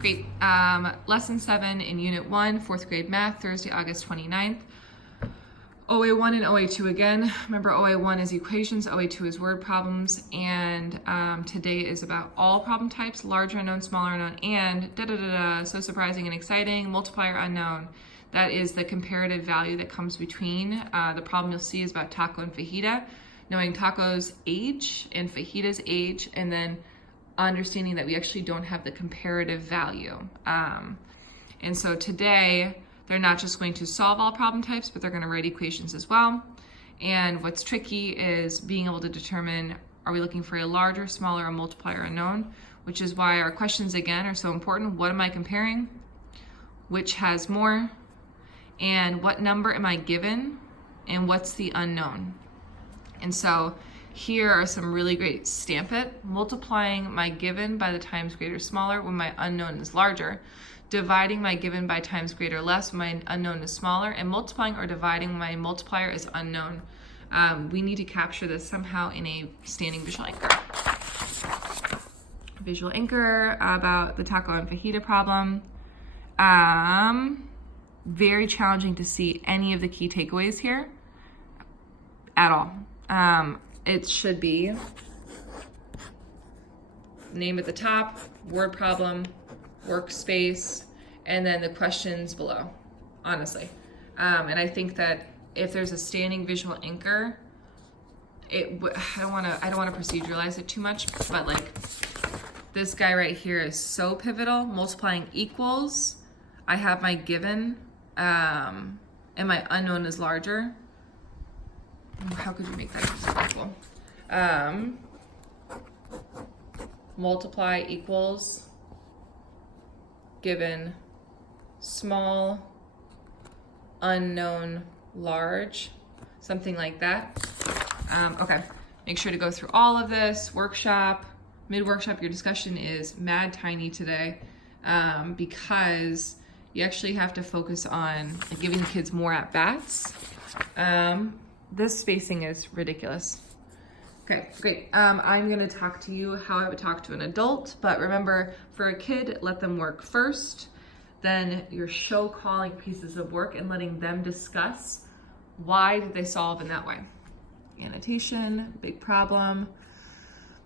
Great. Lesson 7 in Unit 1, 4th grade math, Thursday, August 29th. OA1 and OA2 again. Remember, OA1 is equations, OA2 is word problems, and today is about all problem types, larger unknown, smaller unknown, and so surprising and exciting, multiplier unknown. That is the comparative value that comes between. The problem you'll see is about taco and fajita, knowing taco's age and fajita's age, and then understanding that we actually don't have the comparative value. And so today, they're not just going to solve all problem types, but they're going to write equations as well. And what's tricky is being able to determine, are we looking for a larger, smaller, or multiplier unknown, which is why our questions again are so important. What am I comparing? Which has more? And what number am I given? And what's the unknown? And so here are some really great stamp it. Multiplying my given by the times greater smaller when my unknown is larger. Dividing my given by times greater less when my unknown is smaller. And multiplying or dividing my multiplier is unknown. We need to capture this somehow in a standing visual anchor. Visual anchor about the taco and fajita problem. Very challenging to see any of the key takeaways here at all. It should be name at the top, word problem, workspace, and then the questions below, honestly. And I think that if there's a standing visual anchor, I don't want to proceduralize it too much, but like this guy right here is so pivotal. Multiplying equals, I have my given, and my unknown is larger. How could you make that equal? Multiply equals given small, unknown, large, something like that. Okay, make sure to go through all of this. Workshop, mid-workshop, your discussion is mad tiny today because you actually have to focus on giving the kids more at-bats. This spacing is ridiculous. Okay, great. I'm gonna talk to you how I would talk to an adult, but remember, for a kid, let them work first, then you're show calling pieces of work and letting them discuss why did they solve in that way. Annotation, big problem.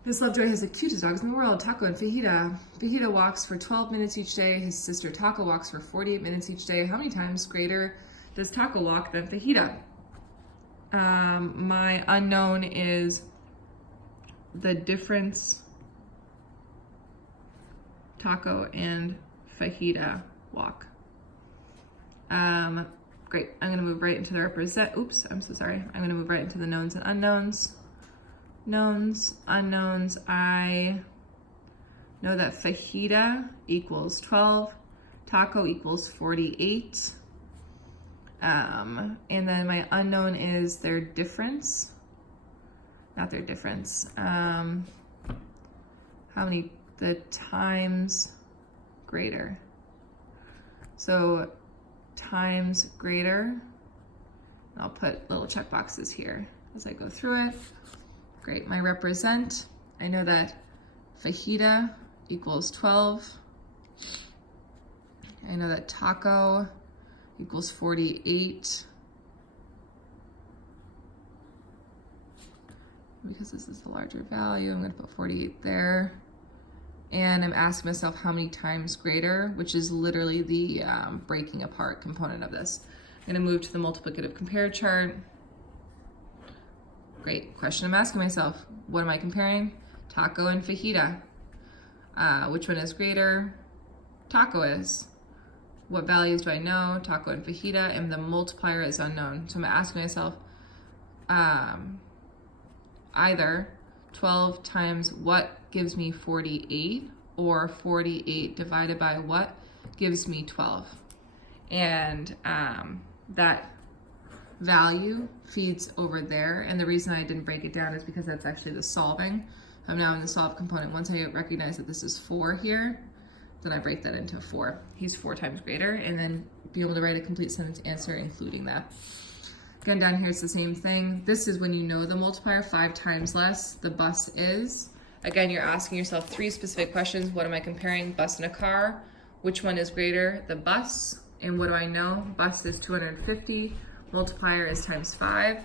Miss Lovejoy has the cutest dogs in the world, Taco and Fajita. Fajita walks for 12 minutes each day. His sister Taco walks for 48 minutes each day. How many times greater does Taco walk than Fajita? My unknown is the difference Taco and Fajita walk. Great, I'm gonna move right into the oops, I'm so sorry. I'm gonna move right into the knowns and unknowns. Knowns, unknowns, I know that Fajita equals 12, Taco equals 48. And then my unknown is their difference. Not their difference. How many, the times greater. So times greater. I'll put little check boxes here as I go through it. Great, my represent. I know that Fajita equals 12. I know that Taco equals 48. Because this is the larger value, I'm gonna put 48 there. And I'm asking myself how many times greater, which is literally the breaking apart component of this. I'm gonna move to the multiplicative compare chart. Great, question I'm asking myself, what am I comparing? Taco and Fajita. Which one is greater? Taco is. What values do I know? Taco and Fajita, and the multiplier is unknown. So I'm asking myself, either 12 times what gives me 48, or 48 divided by what gives me 12. And that value feeds over there. And the reason I didn't break it down is because that's actually the solving. I'm now in the solve component. Once I recognize that this is 4 here, then I break that into 4. He's 4 times greater, and then be able to write a complete sentence answer including that. Again, down here it's the same thing. This is when you know the multiplier, 5 times less, the bus is. Again, you're asking yourself 3 specific questions. What am I comparing? Bus and a car. Which one is greater? The bus. And what do I know? Bus is 250, multiplier is times 5.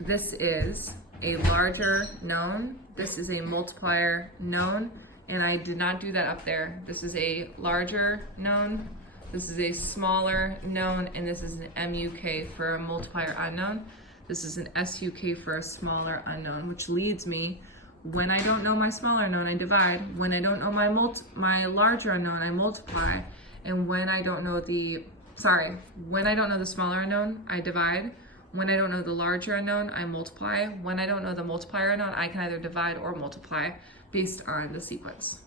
This is a larger known, this is a multiplier known, and I did not do that up there. This is a larger known, this is a smaller known, and this is an MUK for a multiplier unknown. This is an SUK for a smaller unknown, which leads me, when I don't know my smaller unknown, I divide. When I don't know my larger unknown, I multiply. And when I don't know the smaller unknown, I divide. When I don't know the larger unknown, I multiply. When I don't know the multiplier unknown, I can either divide or multiply based on the sequence.